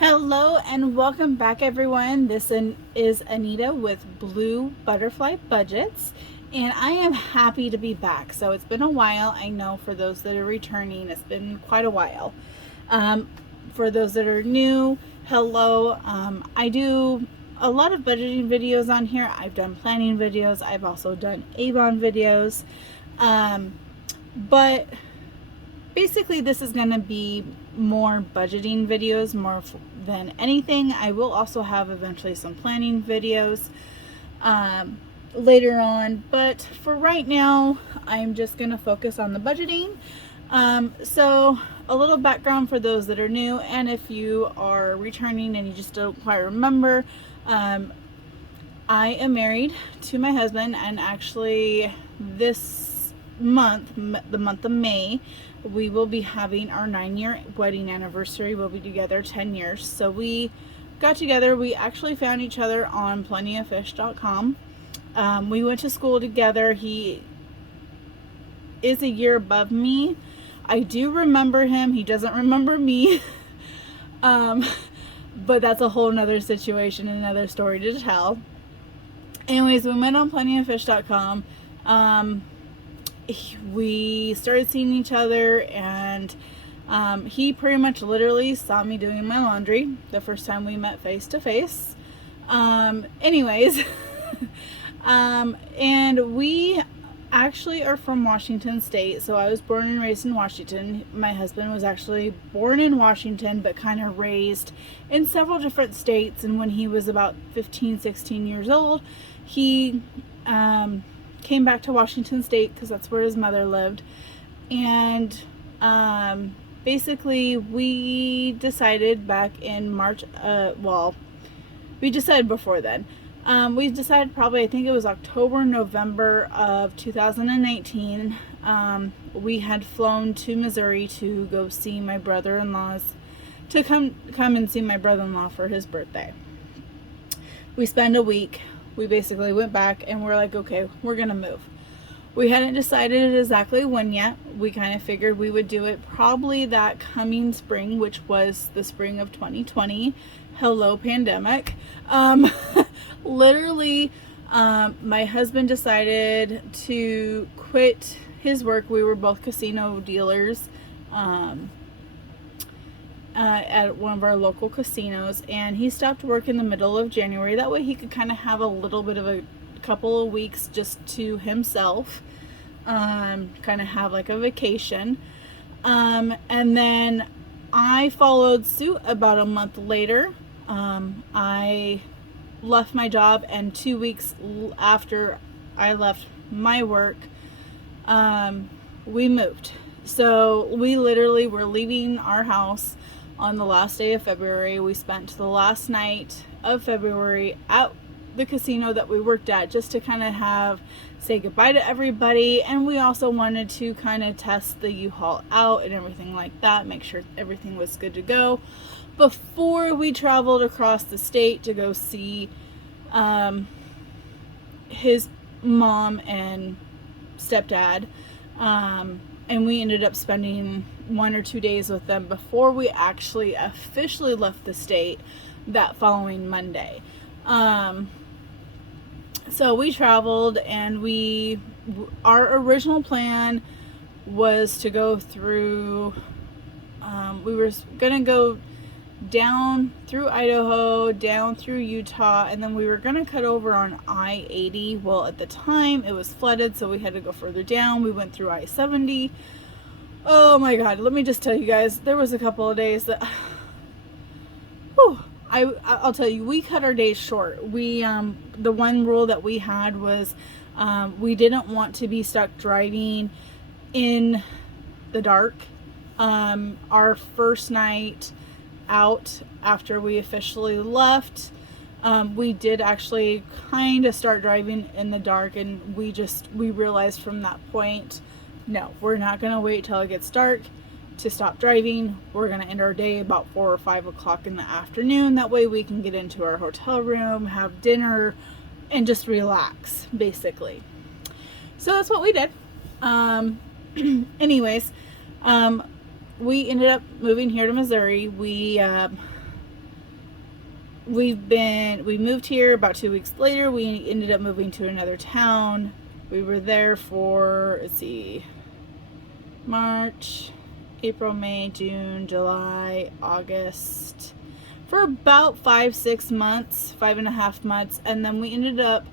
Hello and welcome back, everyone. Is Anita with Blue Butterfly Budgets, and I am happy to be back. So it's been a while. I know for those that are returning, it's been quite a while. For those that are new, hello. I do a lot of budgeting videos on here. I've done planning videos. I've also done Avon videos. But basically this is going to be more budgeting videos more than anything. I will also have eventually some planning videos later on, but for right now I'm just going to focus on the budgeting. So a little background for those that are new, and if you are returning and you just don't quite remember, I am married to my husband, and actually this month, the month of May, we will be having our 9-year wedding anniversary. We'll be together 10 years. So we got together. We actually found each other on plentyoffish.com. We went to school together. He is a year above me. I do remember him. He doesn't remember me. But that's a whole nother situation, another story to tell. Anyways, we met on plentyoffish.com. We started seeing each other, and he pretty much literally saw me doing my laundry the first time we met face to face. Anyways, and we actually are from Washington State. So I was born and raised in Washington. My husband was actually born in Washington, but kind of raised in several different states. And when he was about 15, 16 years old, he came back to Washington State because that's where his mother lived. And basically we decided back in March, we decided before then. We decided probably, I think it was October, November of 2019. We had flown to Missouri to go see my brother-in-law's, to come and see my brother-in-law for his birthday. We spent a week. We basically went back and we're like, okay, we're gonna move. We hadn't decided exactly when yet. We kind of figured we would do it probably that coming spring, which was the spring of 2020. Hello, pandemic. Literally, my husband decided to quit his work. We were both casino dealers at one of our local casinos, and he stopped work in the middle of January. That way he could kind of have a little bit of a couple of weeks just to himself, kind of have like a vacation. And then I followed suit about a month later. I left my job, and 2 weeks after I left my work, we moved. So we literally were leaving our house on the last day of February. We spent the last night of February at the casino that we worked at, just to kind of say goodbye to everybody. And we also wanted to kind of test the U-Haul out and everything like that, make sure everything was good to go before we traveled across the state to go see his mom and stepdad. And we ended up spending 1 or 2 days with them before we actually officially left the state that following Monday. So we traveled, and our original plan was to go through, we were gonna go down through Idaho, down through Utah, and then we were gonna cut over on I-80. Well, at the time it was flooded, so we had to go further down. We went through I-70. Oh my God, let me just tell you guys, there was a couple of days that, whew, I'll tell you, we cut our days short. We, the one rule that we had was, we didn't want to be stuck driving in the dark. Our first night out after we officially left, we did actually kind of start driving in the dark, and we realized from that point, no, we're not going to wait till it gets dark to stop driving. We're going to end our day about 4 or 5 o'clock in the afternoon. That way we can get into our hotel room, have dinner, and just relax, basically. So that's what we did. Anyways, we ended up moving here to Missouri. We we moved here about 2 weeks later. We ended up moving to another town. We were there for, let's see, March, April, May, June, July, August, for about 5.5 months, 5.5 months. And then we ended up,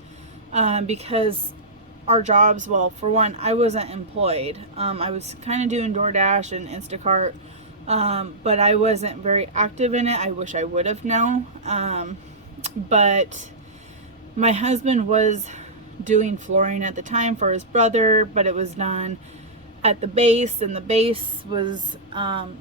because our jobs, well, for one, I wasn't employed. I was kind of doing DoorDash and Instacart, but I wasn't very active in it. I wish I would have now. But my husband was doing flooring at the time for his brother, but it was done at the base, and the base was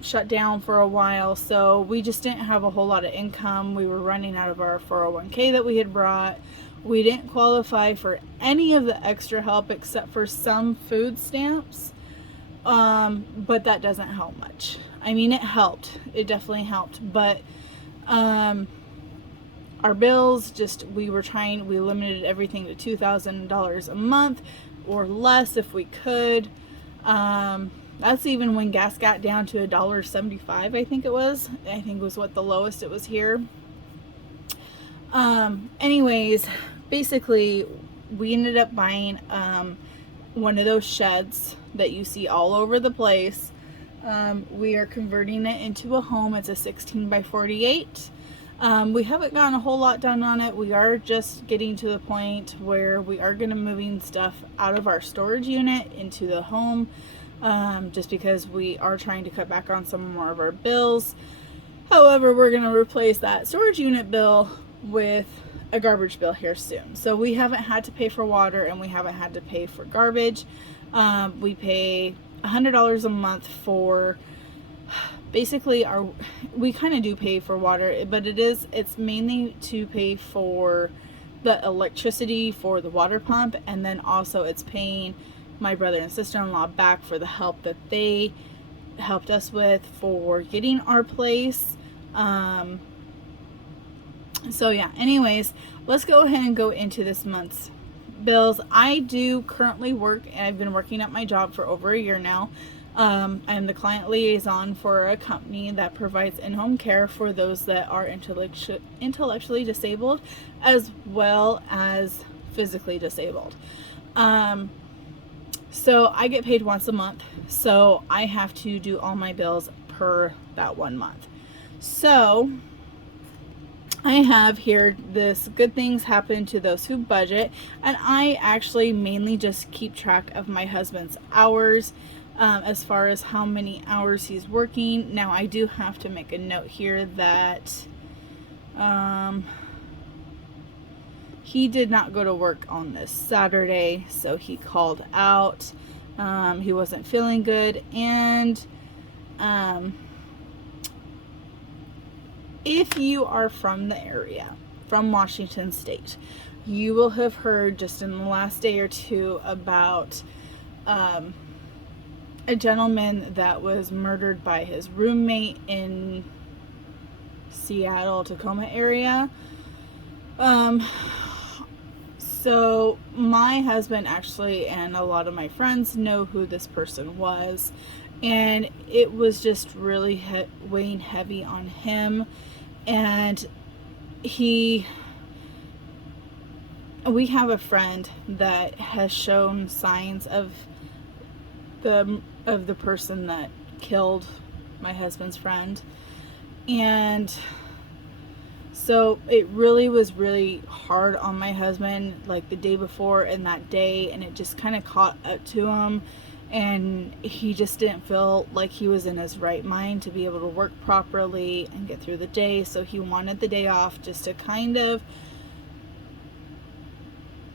shut down for a while, so we just didn't have a whole lot of income. We were running out of our 401k that we had brought. We didn't qualify for any of the extra help except for some food stamps, but that doesn't help much. I mean, it helped. It definitely helped, but our bills, we limited everything to $2,000 a month or less if we could. That's even when gas got down to $1.75, I think it was. I think was what the lowest it was here. Anyways, basically, we ended up buying one of those sheds that you see all over the place. We are converting it into a home. It's a 16 by 48. We haven't gotten a whole lot done on it. We are just getting to the point where we are going to moving stuff out of our storage unit into the home, just because we are trying to cut back on some more of our bills. However, we're going to replace that storage unit bill with a garbage bill here soon. So we haven't had to pay for water, and we haven't had to pay for garbage. We pay $100 a month for basically we kind of do pay for water, but it's mainly to pay for the electricity for the water pump, and then also it's paying my brother and sister-in-law back for the help that they helped us with for getting our place. So yeah, anyways, let's go ahead and go into this month's bills. I do currently work, and I've been working at my job for over a year now. I'm the client liaison for a company that provides in-home care for those that are intellectually disabled as well as physically disabled. So I get paid once a month, so I have to do all my bills per that 1 month. So I have here this good things happen to those who budget, and I actually mainly just keep track of my husband's hours, as far as how many hours he's working. Now I do have to make a note here that he did not go to work on this Saturday, so he called out. He wasn't feeling good, and if you are from the area, from Washington State, you will have heard just in the last day or two about a gentleman that was murdered by his roommate in Seattle, Tacoma area. So my husband actually, and a lot of my friends know who this person was, and it was just really weighing heavy on him. And we have a friend that has shown signs of the person that killed my husband's friend, and so it really was really hard on my husband, like the day before and that day, and it just kind of caught up to him, and he just didn't feel like he was in his right mind to be able to work properly and get through the day. So he wanted the day off just to kind of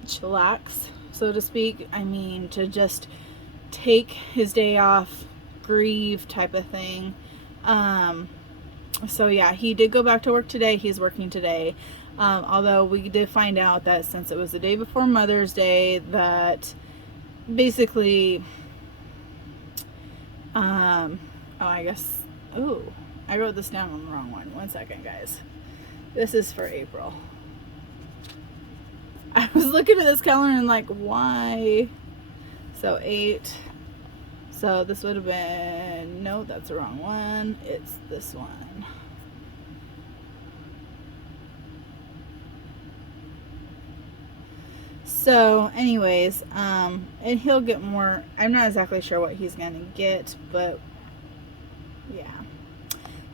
chillax, so to speak. I mean, to just take his day off, grieve type of thing. So yeah, he did go back to work today. He's working today. Although we did find out that since it was the day before Mother's Day, that basically, I wrote this down on the wrong one. 1 second, guys. This is for April. I was looking at this calendar and like, why? So 8. So this would have been, no, that's the wrong one. It's this one. So anyways, and he'll get more. I'm not exactly sure what he's gonna get, but yeah.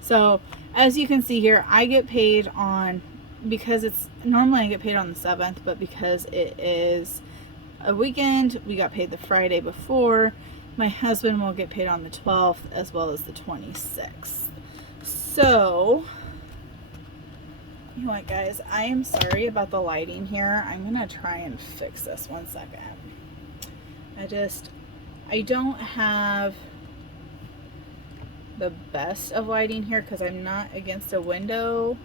So as you can see here, I get paid on, because it's normally I get paid on the 7th, but because it is a weekend, we got paid the Friday before. My husband will get paid on the 12th as well as the 26th. So, you know what, guys, I am sorry about the lighting here. I'm gonna try and fix this 1 second. I don't have the best of lighting here because I'm not against a window.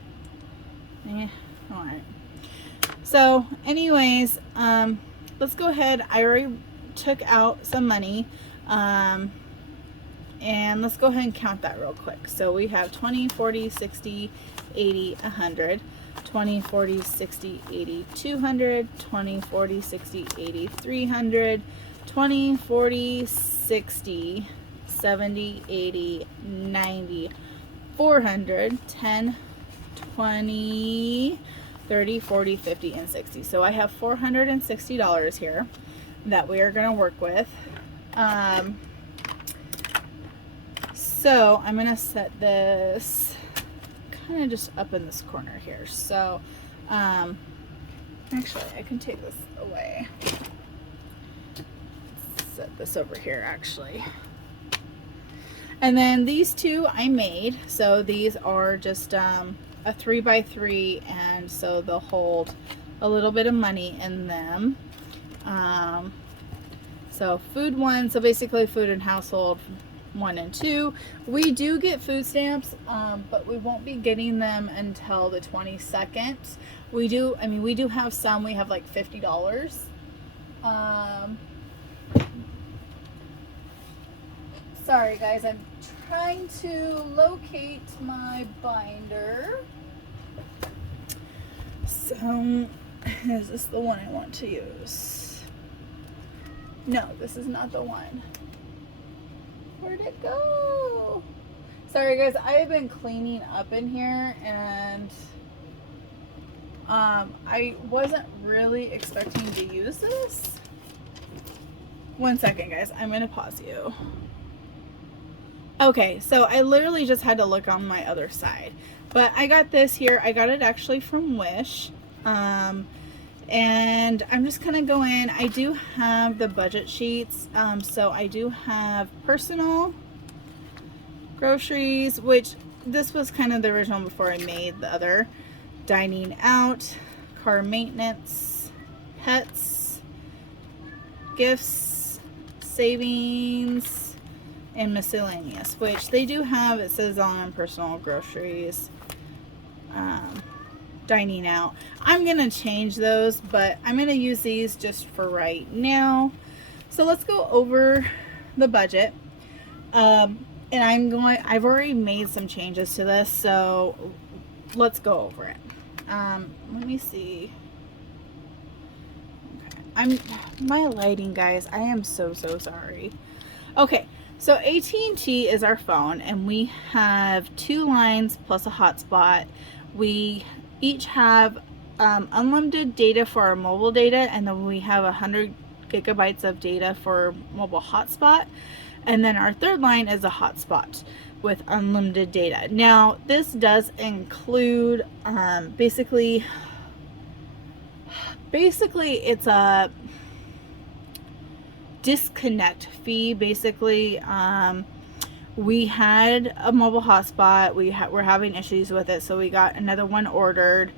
Alright. So, anyways, let's go ahead. I already took out some money. And let's go ahead and count that real quick. So we have 20, 40, 60, 80, 100, 20, 40, 60, 80, 200, 20, 40, 60, 80, 300, 20, 40, 60, 70, 80, 90, 400, 10, 20, 30, 40, 50, and 60. So I have $460 here that we are going to work with. So I'm going to set this kind of just up in this corner here. So, actually I can take this away. Set this over here actually. And then these two I made. So these are just, a 3x3, and so they'll hold a little bit of money in them. So food 1, so basically food and household 1 and 2. We do get food stamps, but we won't be getting them until the 22nd. We do have some. We have like $50. Sorry guys, I'm trying to locate my binder. So, is this the one I want to use? No, this is not the one. Where'd it go? Sorry guys, I have been cleaning up in here, and I wasn't really expecting to use this. 1 second guys, I'm gonna pause you. Okay, so I literally just had to look on my other side, but I got this here. I got it actually from Wish. And I'm just gonna go in. I do have the budget sheets. So I do have personal, groceries, which this was kind of the original before I made the other, dining out, car maintenance, pets, gifts, savings, and miscellaneous, which they do have. It says on personal, groceries, dining out. I'm gonna change those, but I'm gonna use these just for right now. So let's go over the budget. And I've already made some changes to this, so let's go over it. Let me see. Okay. My lighting, guys, I am so sorry. Okay, so AT&T is our phone, and we have 2 lines plus a hotspot. We each have unlimited data for our mobile data, and then we have 100 gigabytes of data for mobile hotspot. And then our third line is a hotspot with unlimited data. Now, this does include basically it's a disconnect fee. Basically, we had a mobile hotspot. We're having issues with it, so we got another one ordered.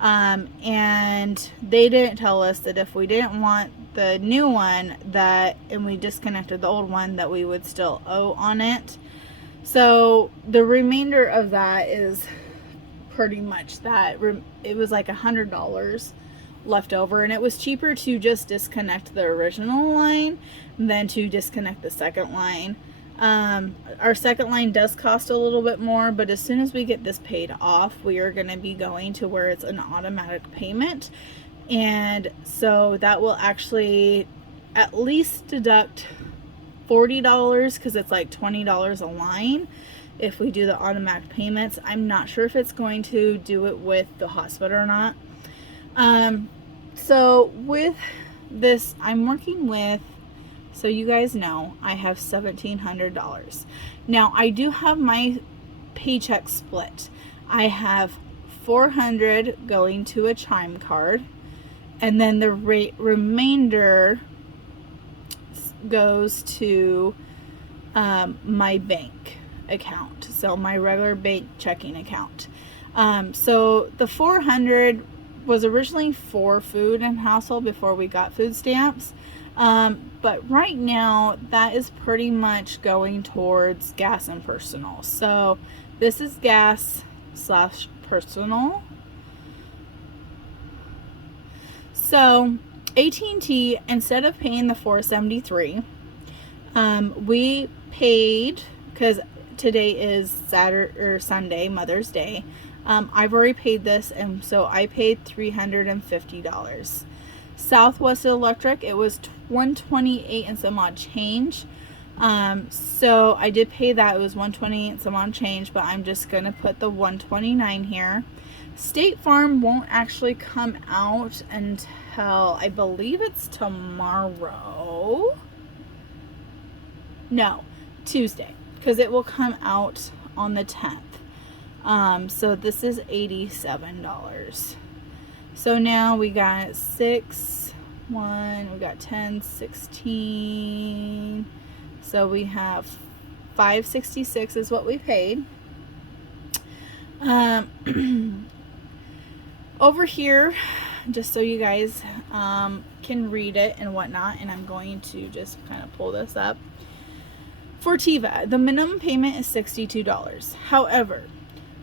And they didn't tell us that if we didn't want the new one, and we disconnected the old one, that we would still owe on it. So the remainder of that is pretty much that. It was like $100 left over, and it was cheaper to just disconnect the original line than to disconnect the second line. Our second line does cost a little bit more, but as soon as we get this paid off, we are going to be going to where it's an automatic payment. And so that will actually at least deduct $40, because it's like $20 a line if we do the automatic payments. I'm not sure if it's going to do it with the hotspot or not. So with this, I'm working with, so you guys know, I have $1,700. Now, I do have my paycheck split. I have $400 going to a chime card, and then the remainder goes to my bank account, so my regular bank checking account. So the $400 was originally for food and household before we got food stamps, but right now that is pretty much going towards gas and personal. So this is gas / personal. So AT&T, instead of paying the $473, we paid, because today is Saturday or Sunday, Mother's Day. I've already paid this, and so I paid $350. Southwest Electric, it was $128 and some odd change. So I did pay that. It was $128 and some odd change, but I'm just gonna put the $129 here. State Farm won't actually come out until, I believe it's tomorrow. No, Tuesday, because it will come out on the 10th. So this is $87. So now we got 6, 1, we got 10, 16. So we have $566 is what we paid. Over here, just so you guys can read it and whatnot, and I'm going to just kind of pull this up. Fortiva, the minimum payment is $62. However,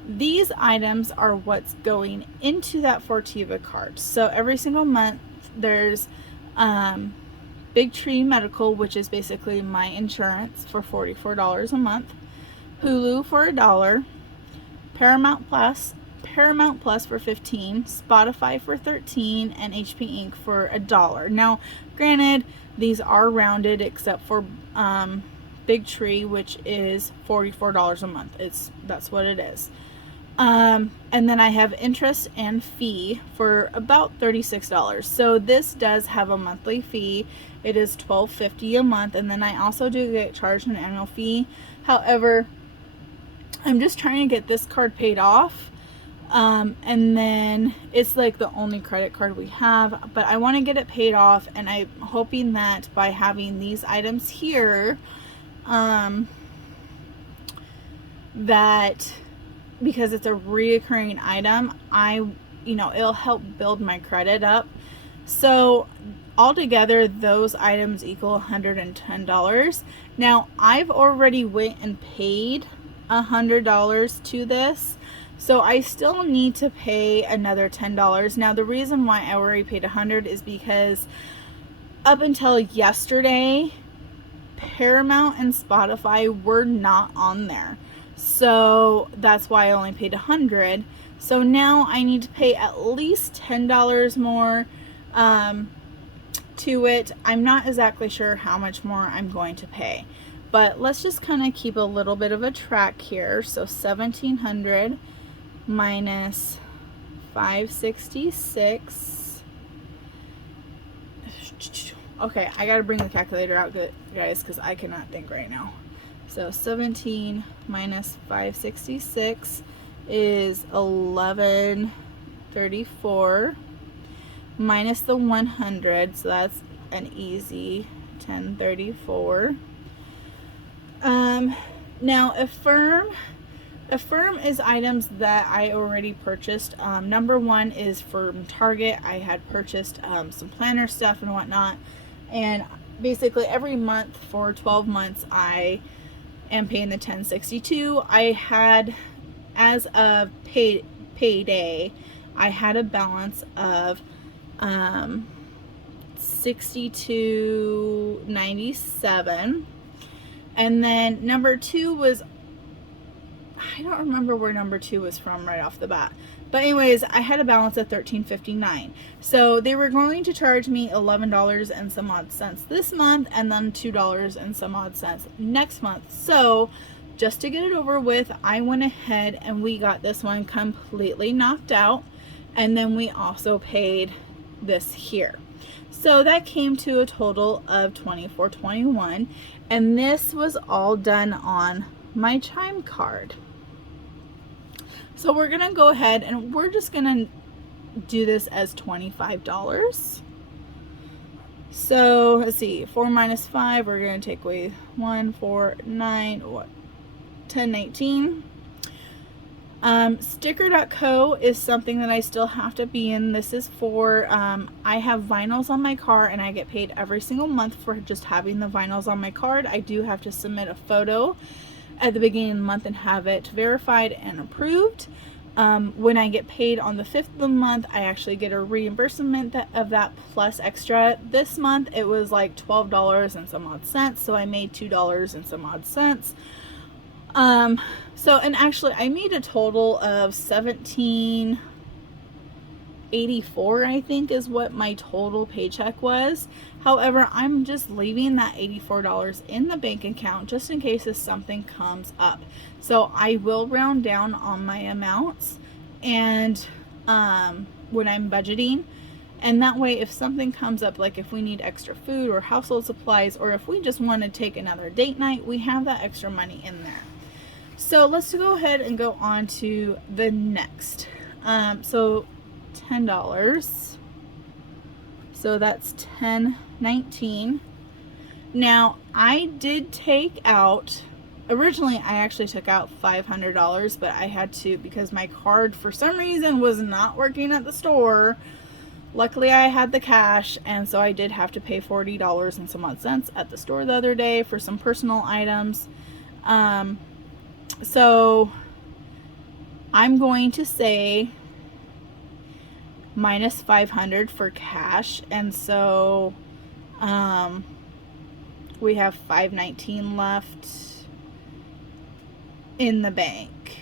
these items are what's going into that Fortiva card. So every single month there's Big Tree Medical, which is basically my insurance, for $44 a month. Hulu for $1. Paramount Plus for $15, Spotify for $13, and HP Inc. for $1. Now, granted, these are rounded except for Big Tree, which is $44 a month. That's what it is. And then I have interest and fee for about $36. So this does have a monthly fee. It is $12.50 a month, and then I also do get charged an annual fee. However, I'm just trying to get this card paid off. And then it's like the only credit card we have, but I want to get it paid off, and I'm hoping that by having these items here, that because it's a reoccurring item, it'll help build my credit up. So altogether, those items equal $110. Now, I've already went and paid $100 to this, so I still need to pay another $10. Now, the reason why I already paid $100 is because up until yesterday, Paramount and Spotify were not on there. So that's why I only paid $100. So now I need to pay at least $10 more to it. I'm not exactly sure how much more I'm going to pay, but let's just kind of keep a little bit of a track here. So $1,700 minus $566. Okay, I gotta bring the calculator out, guys, because I cannot think right now. So 17 minus 566 is 1134, minus the 100, so that's an easy 1034. Now Affirm is items that I already purchased. Number one is from Target. I had purchased some planner stuff and whatnot, and basically every month for 12 months I am paying the $10.62. I had, as of payday, I had a balance of $62.97. And then number two was, I don't remember where number two was from right off the bat. But anyways, I had a balance of $13.59. So they were going to charge me $11 and some odd cents this month, and then $2 and some odd cents next month. So just to get it over with, I went ahead and we got this one completely knocked out. And then we also paid this here. So that came to a total of $24.21, and this was all done on my Chime card. So we're gonna go ahead and we're just gonna do this as $25. So let's see, 4 minus 5, we're gonna take away 1, 4, 9, what, 10, 19. Sticker.co is something that I still have to be in. This is for, I have vinyls on my car and I get paid every single month for just having the vinyls on my card. I do have to submit a photo at the beginning of the month and have it verified and approved. When I get paid on the 5th of the month, I actually get a reimbursement of that plus extra. This month it was like $12 and some odd cents, so I made $2 and some odd cents. And actually I made a total of $17.84, I think is what my total paycheck was. However, I'm just leaving that $84 in the bank account just in case if something comes up. So I will round down on my amounts and when I'm budgeting, and that way if something comes up, like if we need extra food or household supplies, or if we just want to take another date night, we have that extra money in there. So let's go ahead and go on to the next. So $10. So that's $10.19. Now I did take out, originally I actually took out $500, but I had to, because my card for some reason was not working at the store. Luckily I had the cash, and so I did have to pay $40 and some odd cents at the store the other day for some personal items. So I'm going to say minus 500 for cash, and so we have $519 left in the bank.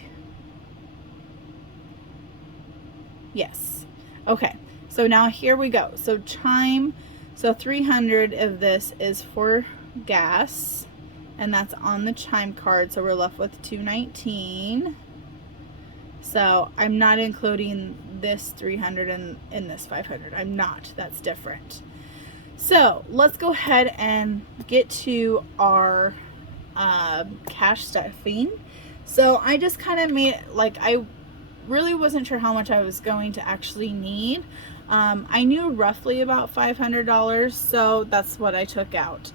Yes. Okay, so now here we go. So Chime, so 300 of this is for gas, and that's on the Chime card, so we're left with $219. So I'm not including this 300 in this 500. I'm not. That's different. So let's go ahead and get to our cash stuffing. So I just kind of made, like, I really wasn't sure how much I was going to actually need. I knew roughly about $500, so that's what I took out.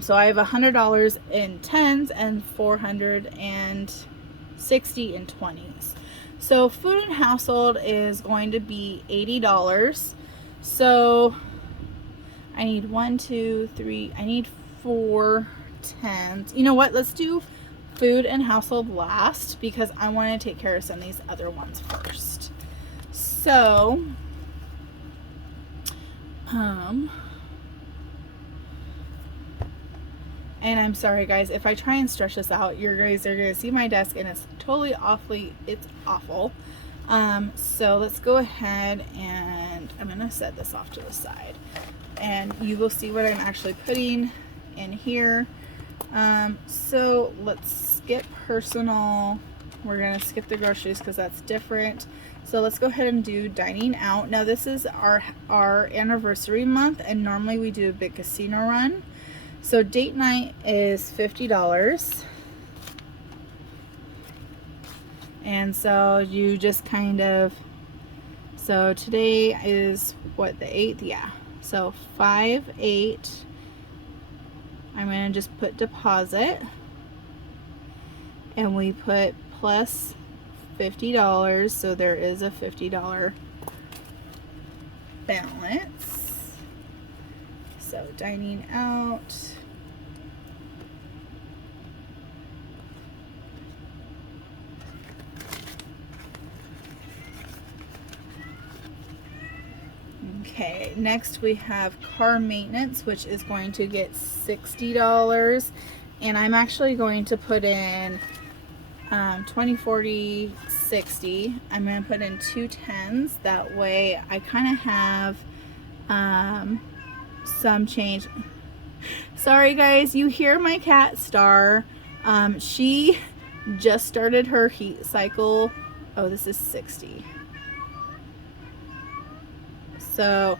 So I have $100 in 10s and $460 in 20s. So food and household is going to be $80. So I need 1, 2, 3, I need 4 10s. You know what? Let's do food and household last because I want to take care of some of these other ones first. So, and I'm sorry guys, if I try and stretch this out, you guys are gonna see my desk and it's totally it's awful. So let's go ahead and I'm gonna set this off to the side and you will see what I'm actually putting in here. So let's skip personal. We're gonna skip the groceries because that's different. So let's go ahead and do dining out. Now this is our anniversary month, and normally we do a big casino run. So date night is $50. And so you just kind of, so today is what, the 8th? Yeah. So 5/8. I'm going to just put deposit. And we put plus $50. So there is a $50 balance. So dining out. Okay, next we have car maintenance, which is going to get $60. And I'm actually going to put in 20, 40, 60. I'm going to put in 2 10s. That way I kind of have some change. Sorry guys, you hear my cat Star. She just started her heat cycle. Oh, this is 60. So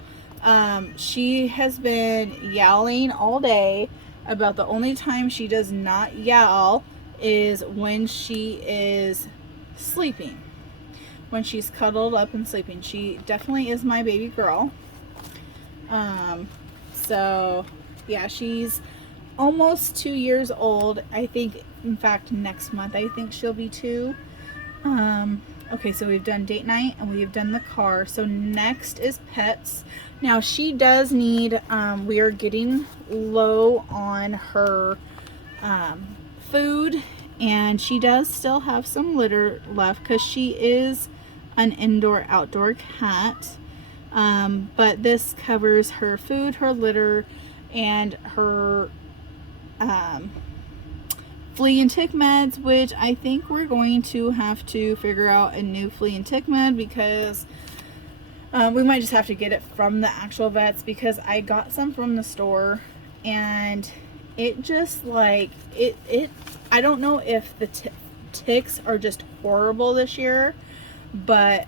She has been yowling all day. About the only time she does not yowl is when she is sleeping. When she's cuddled up and sleeping. She definitely is my baby girl. So yeah, she's almost 2 years old. I think, in fact, next month I think she'll be 2. Okay, so we've done date night and we've done the car. So next is pets. Now she does need, we are getting low on her food, and she does still have some litter left because she is an indoor outdoor cat. But this covers her food, her litter, and her flea and tick meds, which I think we're going to have to figure out a new flea and tick med, because we might just have to get it from the actual vets, because I got some from the store and it just like it I don't know if the ticks are just horrible this year, but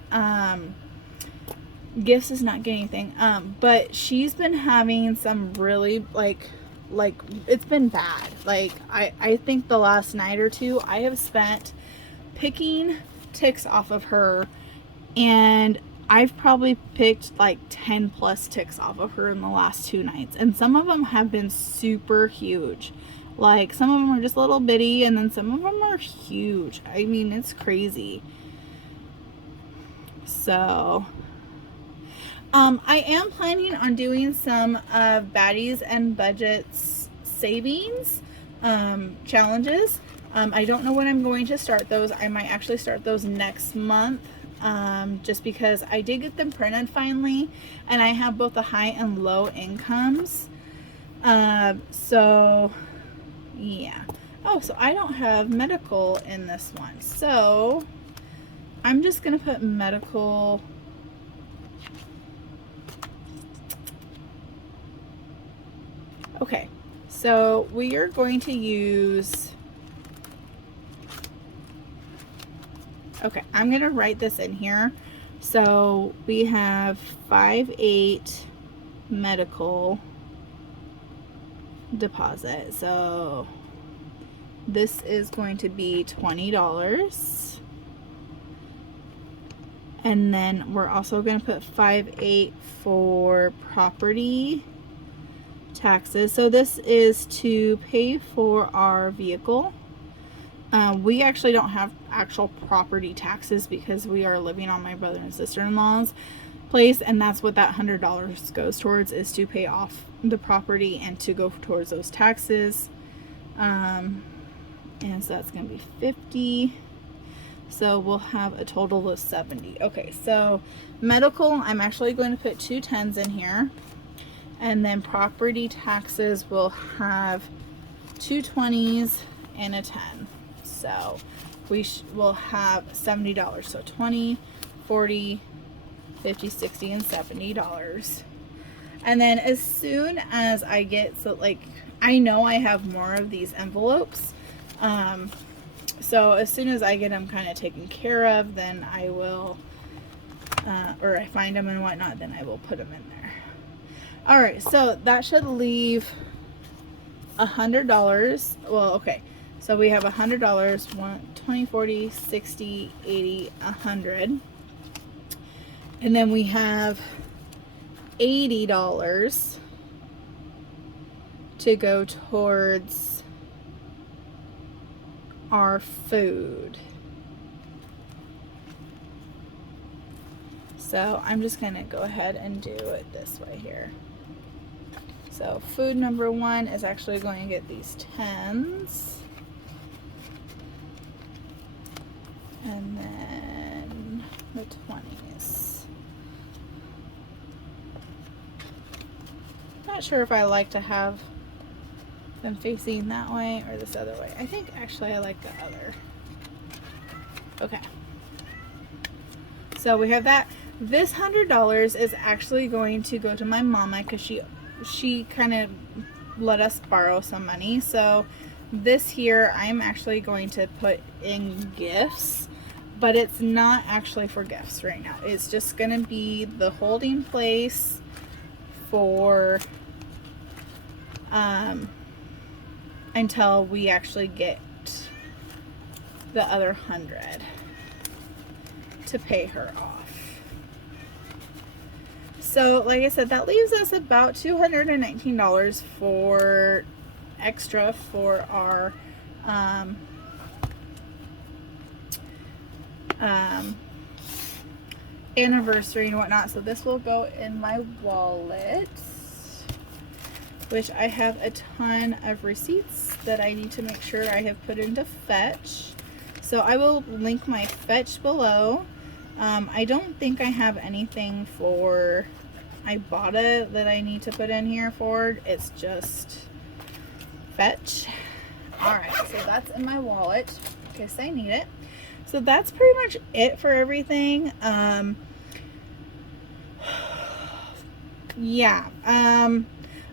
Gifts is not getting anything, but she's been having some really like it's been bad. Like I think the last night or two I have spent picking ticks off of her, and I've probably picked like 10 plus ticks off of her in the last 2 nights, and some of them have been super huge. Like some of them are just little bitty, and then some of them are huge. I mean, it's crazy. So I am planning on doing some baddies and budgets savings challenges. I don't know when I'm going to start those. I might actually start those next month, just because I did get them printed finally, and I have both the high and low incomes. So yeah. Oh, so I don't have medical in this one, so I'm just gonna put medical. Okay, so we are going to use, okay, I'm going to write this in here. So we have 5/8 medical deposit. So this is going to be $20. And then we're also going to put 5/8 for property taxes. So this is to pay for our vehicle. We actually don't have actual property taxes because we are living on my brother and sister-in-law's place, and that's what that $100 goes towards, is to pay off the property and to go towards those taxes. And so that's going to be 50. So we'll have a total of 70. Okay, so medical, I'm actually going to put 2 10s in here. And then property taxes will have 2 20s and a 10. So we will have $70. So 20, 40, 50, 60, and $70. And then as soon as I get, so like, I know I have more of these envelopes. So as soon as I get them kind of taken care of, then I will, or I find them and whatnot, then I will put them in there. All right, so that should leave $100. Well, okay, so we have $100, 20, 40, 60, 80, 100. And then we have $80 to go towards our food. So I'm just gonna go ahead and do it this way here. So food number 1 is actually going to get these 10s. And then the 20s. Not sure if I like to have them facing that way or this other way. I think actually I like the other. Okay. So we have that. This $100 is actually going to go to my mama because she kind of let us borrow some money. So this here I'm actually going to put in gifts, but it's not actually for gifts right now. It's just going to be the holding place for until we actually get the other 100 to pay her off. So like I said, that leaves us about $219 for extra for our anniversary and whatnot. So this will go in my wallet, which I have a ton of receipts that I need to make sure I have put into Fetch. So I will link my Fetch below. I don't think I have anything for Ibotta that I need to put in here for. It's just Fetch. Alright, so that's in my wallet in case I need it. So that's pretty much it for everything. Yeah.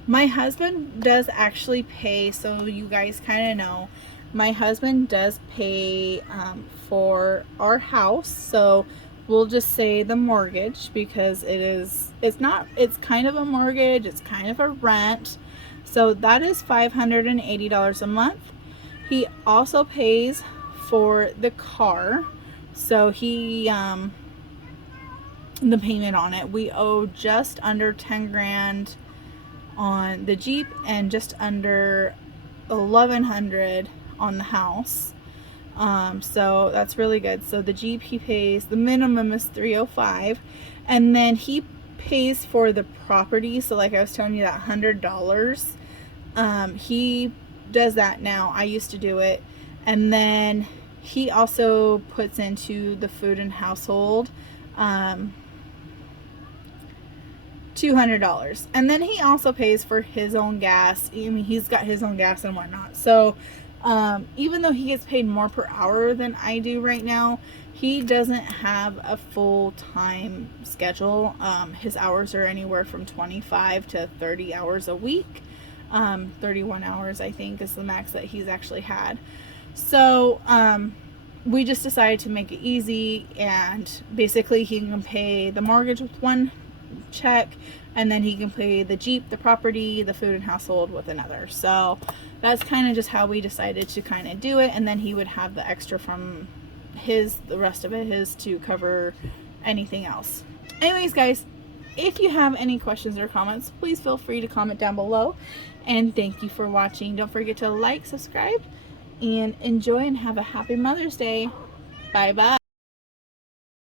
My husband does actually pay, so you guys kind of know, my husband does pay for our house. So we'll just say the mortgage, because it's kind of a mortgage, it's kind of a rent. So that is $580 a month. He also pays for the car. So he the payment on it, we owe just under 10 grand on the Jeep and just under 1,100 on the house. So that's really good. So the Jeep, he pays, the minimum is $305, and then he pays for the property. So like I was telling you, that $100, he does that now. I used to do it. And then he also puts into the food and household $200, and then he also pays for his own gas. I mean, he's got his own gas and whatnot. So even though he gets paid more per hour than I do right now, he doesn't have a full-time schedule. His hours are anywhere from 25 to 30 hours a week. 31 hours I think is the max that he's actually had. So we just decided to make it easy, and basically he can pay the mortgage with one check, and then he can pay the Jeep, the property, the food and household with another. So that's kind of just how we decided to kind of do it, and then he would have the extra from the rest of it his to cover anything else. Anyways guys, if you have any questions or comments, please feel free to comment down below, and thank you for watching. Don't forget to like, subscribe, and enjoy, and have a happy Mother's Day. Bye bye.